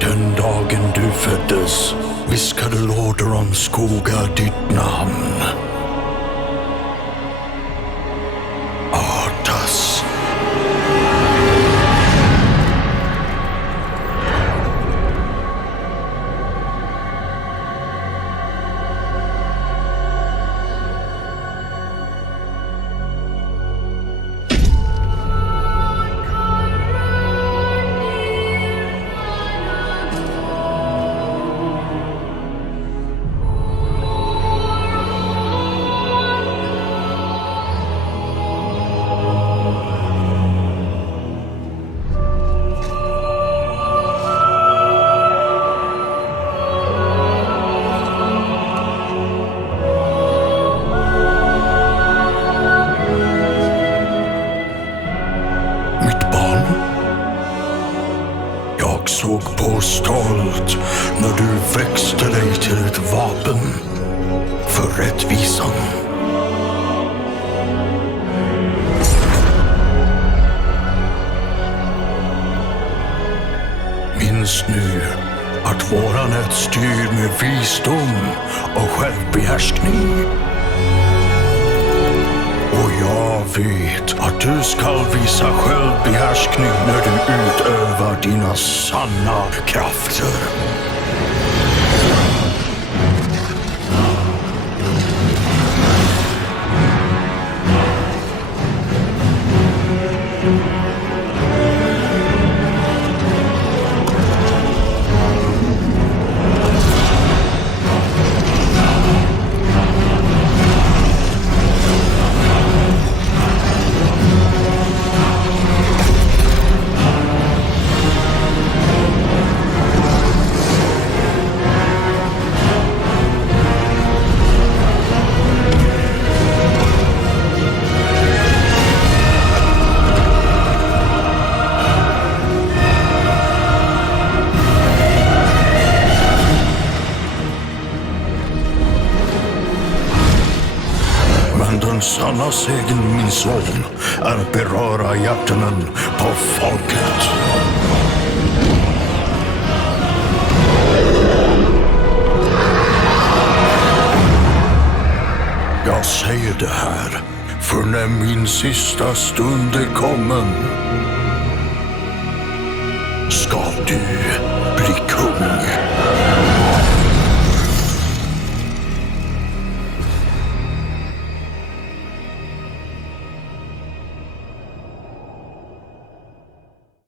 Den dagen du föddes viskade lådor om skogar ditt namn. Arthas. Såg på stolt när du växte dig till ett vapen för rättvisan. Minns nu att våran ett styr med visdom och självbehärskning. Och jag vet att du ska visa självbehärskning när du utövar dina sanna krafter. Den sanna segern, min son, är att beröra hjärtan på folket. Jag säger det här, för när min sista stund är kommen ska du bli